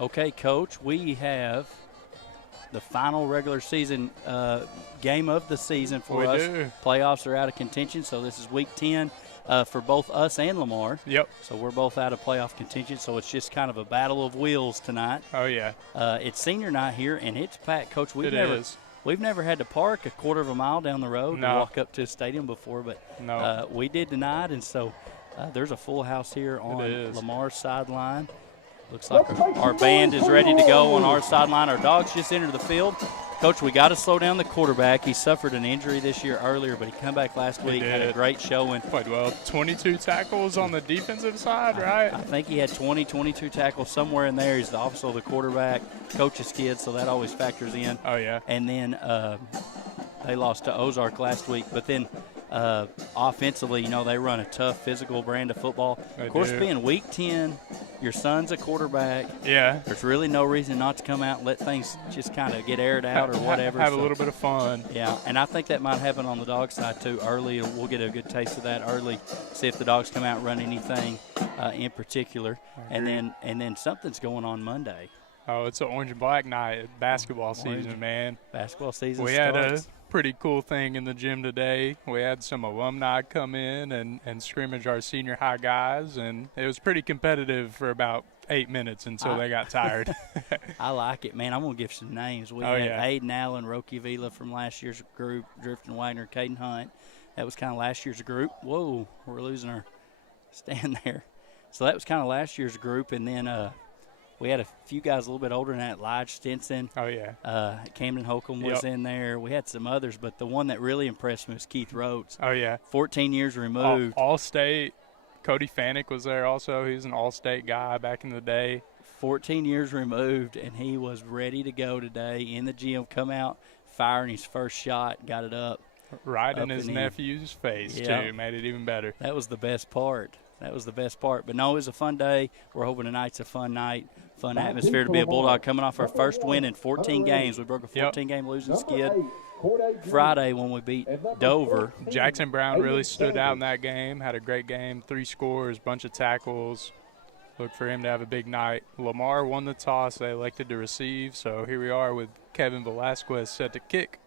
Okay, Coach, we have the final regular season game of the season for We us. do. Playoffs are out of contention, so this is week 10 for both us and Lamar. Yep. So we're both out of playoff contention, so it's just kind of a battle of wheels tonight. Oh, yeah. It's senior night here, and it's packed. Coach, It is. we've never had to park a quarter of a mile down the road to walk up to a stadium before, but No. we did tonight, and so there's a full house here on Lamar's sideline. Looks like our band is ready to go on our sideline. Our Dogs just entered the field. Coach, we got to slow down the quarterback. He suffered an injury this year earlier, but he came back last week, had a great showing. Played well. 22 tackles on the defensive side, right? I think he had 22 tackles somewhere in there. He's also the quarterback, coach's kid, so that always factors in. Oh, yeah. And then they lost to Ozark last week. But then offensively, they run a tough physical brand of football. Of course, being week 10, your son's a quarterback. Yeah. There's really no reason not to come out and let things just kind of get aired out or whatever. Have a little bit of fun. Yeah, and I think that might happen on the dog side too early. We'll get a good taste of that early, see if the Dogs come out and run anything in particular. And then something's going on Monday. Oh, it's an orange and black night. Basketball season, man. Basketball season We starts. had a pretty cool thing in the gym today. We had some alumni come in and scrimmage our senior high guys, and it was pretty competitive for about 8 minutes until they got tired. I like it, man. I'm going to give some names. We had Aiden Allen, Roki Vila from last year's group, Drifton Wagner, Caden Hunt. That was kind of last year's group. Whoa, we're losing our stand there. So that was kind of last year's group, and then we had a few guys a little bit older than that. Lige Stinson. Oh, yeah. Camden Holcomb was in there. We had some others, but the one that really impressed me was Keith Rhodes. Oh, yeah. 14 years removed. All-state. Cody Fanick was there also. He was an all-state guy back in the day. 14 years removed, and he was ready to go today in the gym, come out, firing his first shot, got it up. Right in his nephew's face, too. Made it even better. That was the best part. But, no, it was a fun day. We're hoping tonight's a fun night, fun atmosphere to be a Bulldog coming off our first win in 14 games. We broke a 14-game losing skid Friday when we beat Dover. Jackson Brown really stood out in that game, had a great game, 3 scores, bunch of tackles. Look for him to have a big night. Lamar won the toss. They elected to receive, so here we are with Kevin Velasquez set to kick.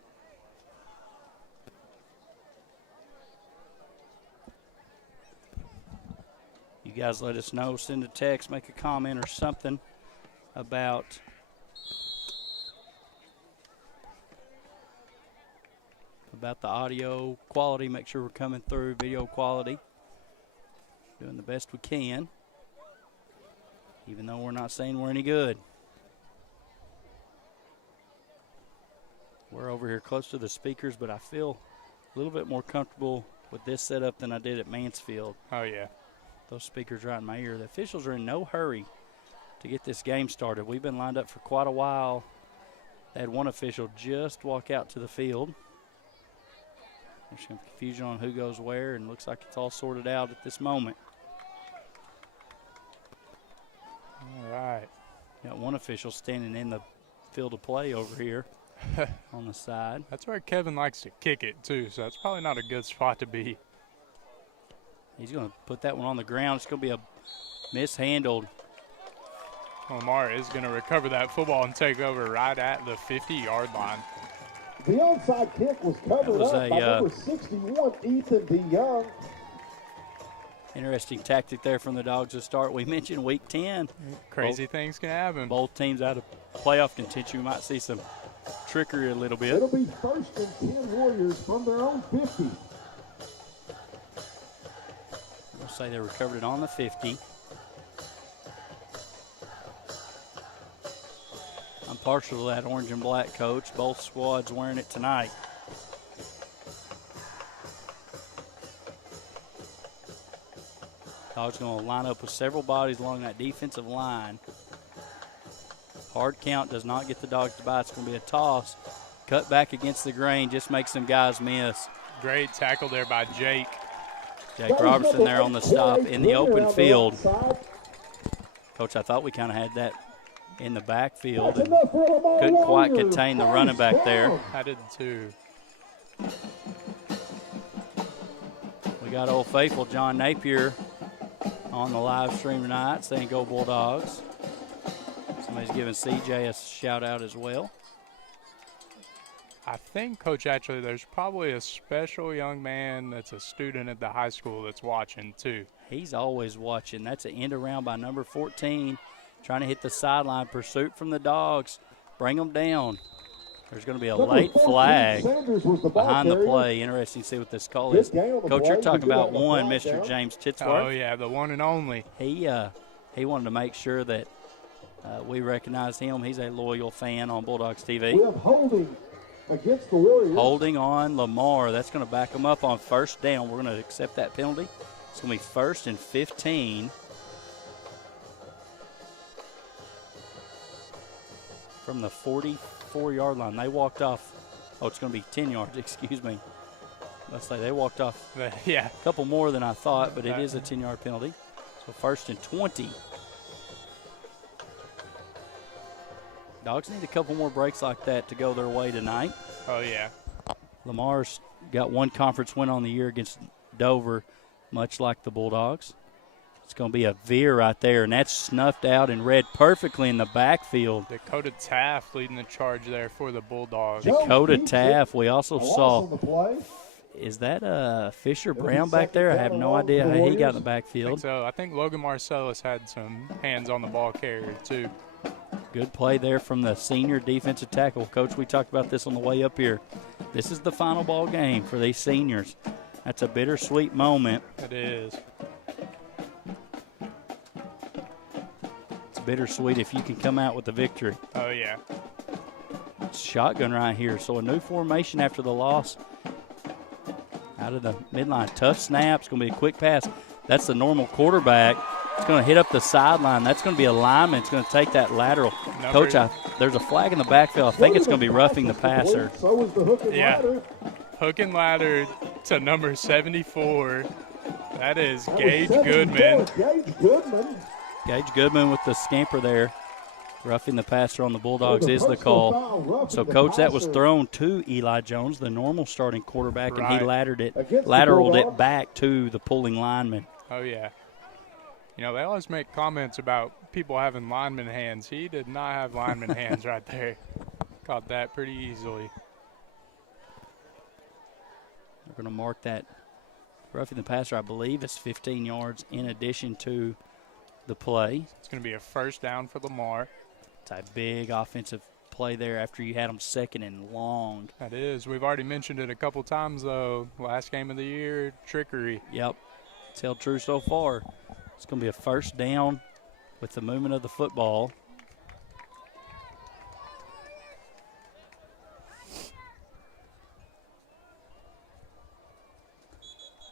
You guys let us know, send a text, make a comment or something about the audio quality. Make sure we're coming through video quality. Doing the best we can, even though we're not saying we're any good. We're over here close to the speakers, but I feel a little bit more comfortable with this setup than I did at Mansfield. Oh, yeah. Those speakers right in my ear. The officials are in no hurry to get this game started. We've been lined up for quite a while. They had one official just walk out to the field. There's some confusion on who goes where, and looks like it's all sorted out at this moment. All right. Got one official standing in the field of play over here on the side. That's where Kevin likes to kick it, too, so that's probably not a good spot to be. He's going to put that one on the ground. It's going to be a mishandled. Lamar is going to recover that football and take over right at the 50-yard line. The onside kick was covered up by number 61, Ethan DeYoung. Interesting tactic there from the Dogs to start. We mentioned week 10. Crazy things can happen. Both teams out of playoff contention. We might see some trickery a little bit. It'll be 1st and 10 Warriors from their own 50. We'll say they recovered it on the 50. I'm partial to that orange and black, Coach. Both squads wearing it tonight. Dogs going to line up with several bodies along that defensive line. Hard count does not get the Dogs to buy. It's going to be a toss. Cut back against the grain, just makes some guys miss. Great tackle there by Jake. Jake Robertson there on the stop in the open field. Coach, I thought we kind of had that in the backfield and couldn't quite contain the running back there. I did too. We got Old Faithful John Napier on the live stream tonight saying go Bulldogs. Somebody's giving CJ a shout-out as well. I think, Coach, actually, there's probably a special young man that's a student at the high school that's watching, too. He's always watching. That's an end around by number 14, trying to hit the sideline. Pursuit from the Dogs. Bring them down. There's going to be a late flag behind the play. Interesting to see what this call is. Coach, you're talking about one, Mr. James Titsworth. Oh, yeah, the one and only. He wanted to make sure that we recognize him. He's a loyal fan on Bulldogs TV. We have holding against the Warriors. Holding on Lamar. That's going to back him up on first down. We're going to accept that penalty. It's going to be 1st and 15. From the 44-yard line. They walked off. Oh, it's going to be 10 yards. Excuse me. Let's say they walked off a couple more than I thought, but it is a 10-yard penalty. So 1st and 20. Dogs need a couple more breaks like that to go their way tonight. Oh, yeah. Lamar's got one conference win on the year against Dover, much like the Bulldogs. It's going to be a veer right there, and that's snuffed out and read perfectly in the backfield. Dakota Taft leading the charge there for the Bulldogs. Dakota Taft. We also saw, is that Fisher Brown back there? I have no idea how he got in the backfield. I think so. I think Logan Marcellus had some hands on the ball carrier, too. Good play there from the senior defensive tackle. Coach, we talked about this on the way up here. This is the final ball game for these seniors. That's a bittersweet moment. It is. It's bittersweet if you can come out with the victory. Oh, yeah. It's shotgun right here. So a new formation after the loss. Out of the midline. Tough snap. It's going to be a quick pass. That's the normal quarterback. It's going to hit up the sideline. That's going to be a lineman. It's going to take that lateral. Coach, there's a flag in the backfield. I think it's going to be roughing the passer. So is the hook and ladder. Hook and ladder to number 74. That is Gage Goodman. Gage Goodman with the scamper there. Roughing the passer on the Bulldogs is the call. So, Coach, that was thrown to Eli Jones, the normal starting quarterback, and he lateraled it back to the pulling lineman. Oh, yeah. You know, they always make comments about people having lineman hands. He did not have lineman hands right there. Caught that pretty easily. We're going to mark that roughing the passer, I believe, is 15 yards in addition to the play. It's going to be a first down for Lamar. It's a big offensive play there after you had them 2nd and long. That is. We've already mentioned it a couple times, though. Last game of the year, trickery. Yep. It's held true so far. It's going to be a first down with the movement of the football.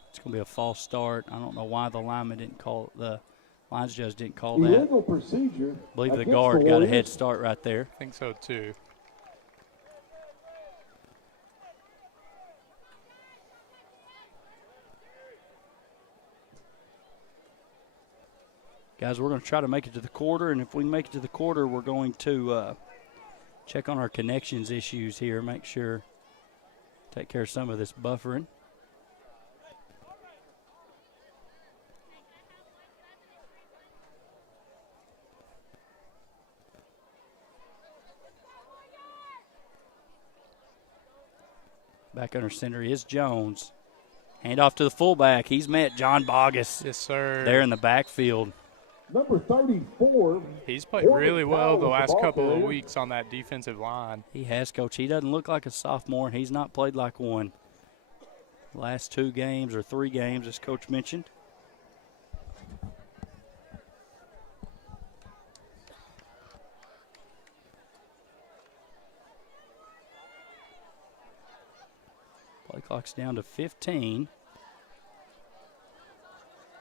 It's going to be a false start. I don't know why the lineman didn't call it. The lines judge didn't call that. Illegal procedure. I believe the guard got a head start right there. I think so, too. Guys, we're going to try to make it to the quarter, and if we make it to the quarter, we're going to check on our connections issues here, make sure, take care of some of this buffering. Back under center is Jones. Hand off to the fullback. He's met John Bogus. Yes, sir. There in the backfield. Number 34. He's played really well the last couple of weeks on that defensive line. He has, Coach. He doesn't look like a sophomore, and he's not played like one. Last 2 games or 3 games, as Coach mentioned. Play clock's down to 15.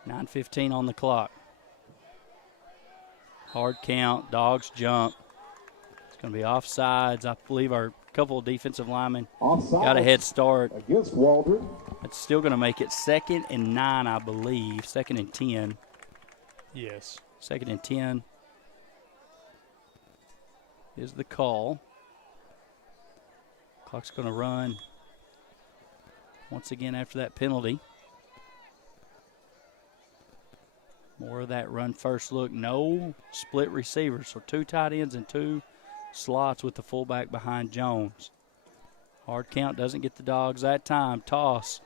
9:15 on the clock. Hard count, Dogs jump. It's going to be offsides. I believe our couple of defensive linemen got a head start. Against Waldron. It's still going to make it 2nd and 9, I believe. 2nd and 10. Yes. 2nd and 10 is the call. Clock's going to run once again after that penalty. More of that run first look. No split receivers. So 2 tight ends and 2 slots with the fullback behind Jones. Hard count, doesn't get the Dogs that time. Toss.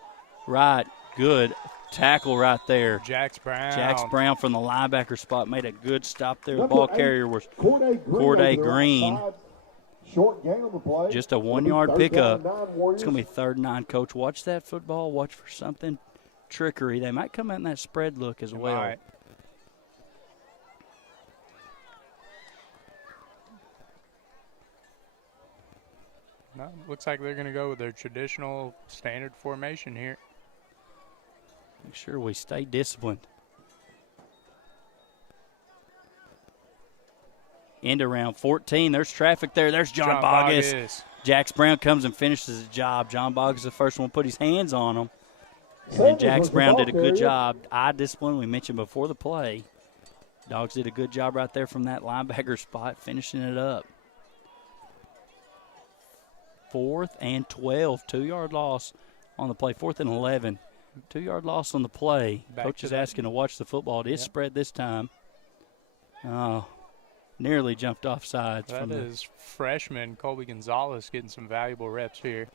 Right. Good tackle right there. Jax Brown from the linebacker spot made a good stop there. The ball carrier was Corday Green. Short gain on the play. Just a 1-yard pickup. It's going to be 3rd and 9. Coach, watch that football. Watch for something trickery. They might come out in that spread look as well. Might. No, looks like they're going to go with their traditional standard formation here. Make sure we stay disciplined. End around 14. There's traffic there. There's John Boggess. Jax Brown comes and finishes the job. John Boggess is the first one to put his hands on him. And then Jax Brown did a good job. Eye discipline we mentioned before the play. Dogs did a good job right there from that linebacker spot, finishing it up. 4th and 12. 2-yard loss on the play. 4th and 11. 2-yard loss on the play. Coach is asking to watch the football. It is spread this time. Oh, nearly jumped off sides. That is freshman Colby Gonzalez getting some valuable reps here.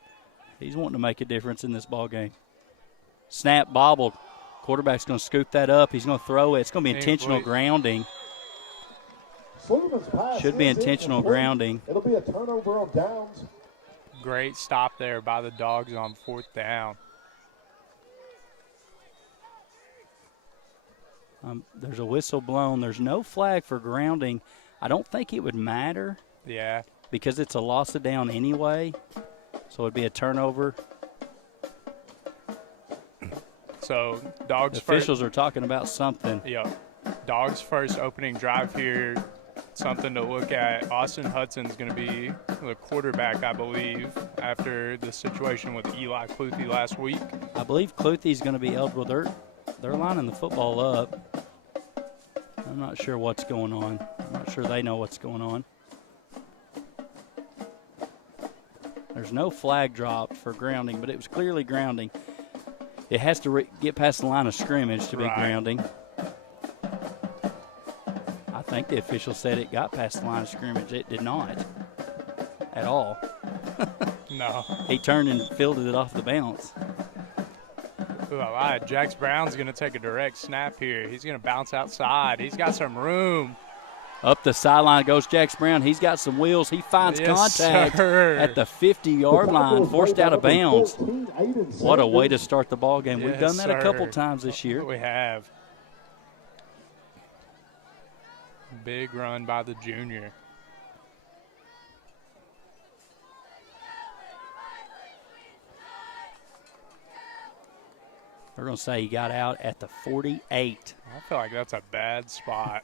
He's wanting to make a difference in this ball game. Snap bobbled. Quarterback's going to scoop that up. He's going to throw it. It's going to be intentional grounding. Should be intentional grounding. It'll be a turnover on downs. Great stop there by the Dogs on 4th down. There's a whistle blown. There's no flag for grounding. I don't think it would matter. Yeah. Because it's a loss of down anyway. So it would be a turnover. So Dogs officials are talking about something. Yeah. Dogs first opening drive here. Something to look at. Austin Hudson's going to be the quarterback, I believe, after the situation with Eli Cluthy last week. I believe Cluthy's going to be eligible. They're lining the football up. I'm not sure what's going on. I'm not sure they know what's going on. There's no flag dropped for grounding, but it was clearly grounding. It has to get past the line of scrimmage to be grounding. I think the official said it got past the line of scrimmage. It did not at all. No. He turned and fielded it off the bounce. Ooh, I lied. Jax Brown's going to take a direct snap here. He's going to bounce outside. He's got some room. Up the sideline goes Jax Brown. He's got some wheels. He finds contact at the 50-yard line, forced out of bounds. What a way to start the ball game. We've done that a couple times this year. We have. Big run by the junior. We're going to say he got out at the 48. I feel like that's a bad spot.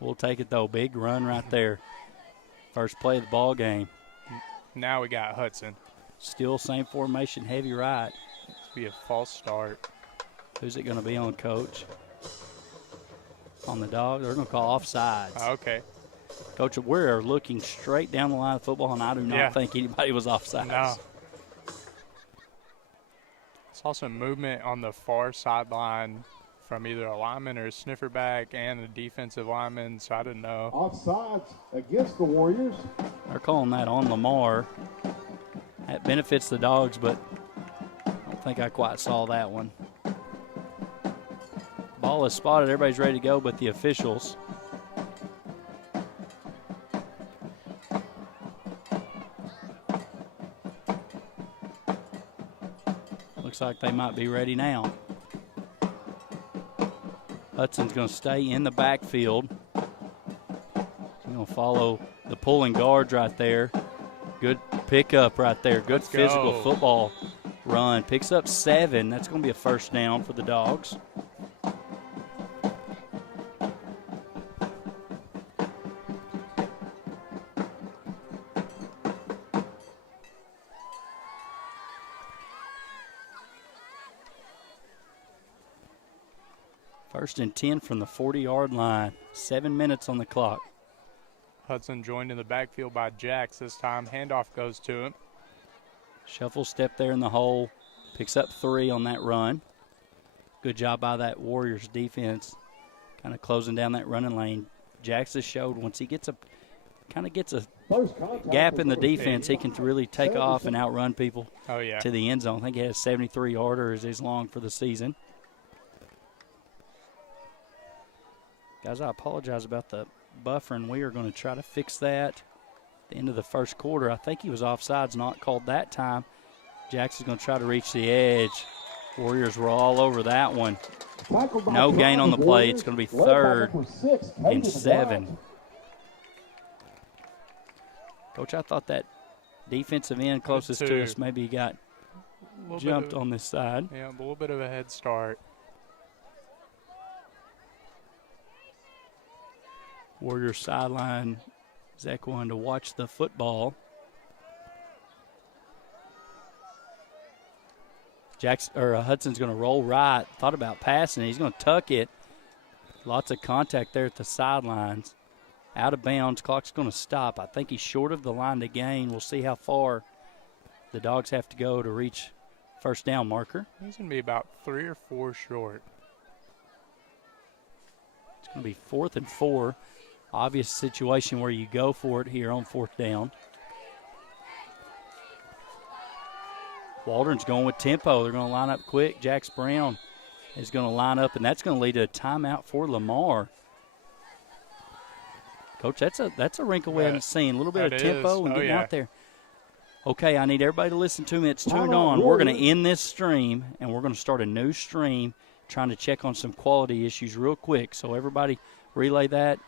We'll take it, though. Big run right there. First play of the ball game. Now we got Hudson. Still same formation, heavy right. It's be a false start. Who's it going to be on, Coach? On the dog? They're going to call offsides. Okay. Coach, we're looking straight down the line of football, and I do not think anybody was offsides. No. Saw some movement on the far sideline from either a lineman or a sniffer back and a defensive lineman, so I didn't know. Offsides against the Warriors. They're calling that on Lamar. That benefits the Dogs, but I don't think I quite saw that one. Ball is spotted. Everybody's ready to go, but the officials. Looks like they might be ready now. Hudson's going to stay in the backfield. He's going to follow the pulling guards right there. Good pickup right there. Good physical football run. Picks up 7. That's going to be a first down for the Dogs. First and 10 from the 40-yard line. 7 minutes on the clock. Hudson joined in the backfield by Jax this time. Handoff goes to him. Shuffle step there in the hole. Picks up 3 on that run. Good job by that Warriors defense. kind of closing down that running lane. Jackson showed once he gets a gap in the defense, he can really take off and outrun people to the end zone. I think he has 73-yarder as his long for the season. Guys, I apologize about the buffering. We are going to try to fix that at the end of the first quarter. I think he was offsides, not called that time. Jackson's going to try to reach the edge. Warriors were all over that one. No gain on the play. It's going to be 3rd and 7. Coach, I thought that defensive end closest to us maybe got jumped on this side. Yeah, a little bit of a head start. Warriors sideline. Zach wanted to watch the football. Hudson's going to roll right. Thought about passing it. He's going to tuck it. Lots of contact there at the sidelines. Out of bounds. Clock's going to stop. I think he's short of the line to gain. We'll see how far the Dogs have to go to reach first down marker. He's going to be about 3 or 4 short. It's going to be 4th and 4. Obvious situation where you go for it here on 4th down. Waldron's going with tempo. They're going to line up quick. Jax Brown is going to line up, and that's going to lead to a timeout for Lamar. Coach, that's a wrinkle we haven't seen. A little bit of tempo and getting out there. Okay, I need everybody to listen to me. It's tuned on. We're going to end this stream, and we're going to start a new stream trying to check on some quality issues real quick. So everybody relay that.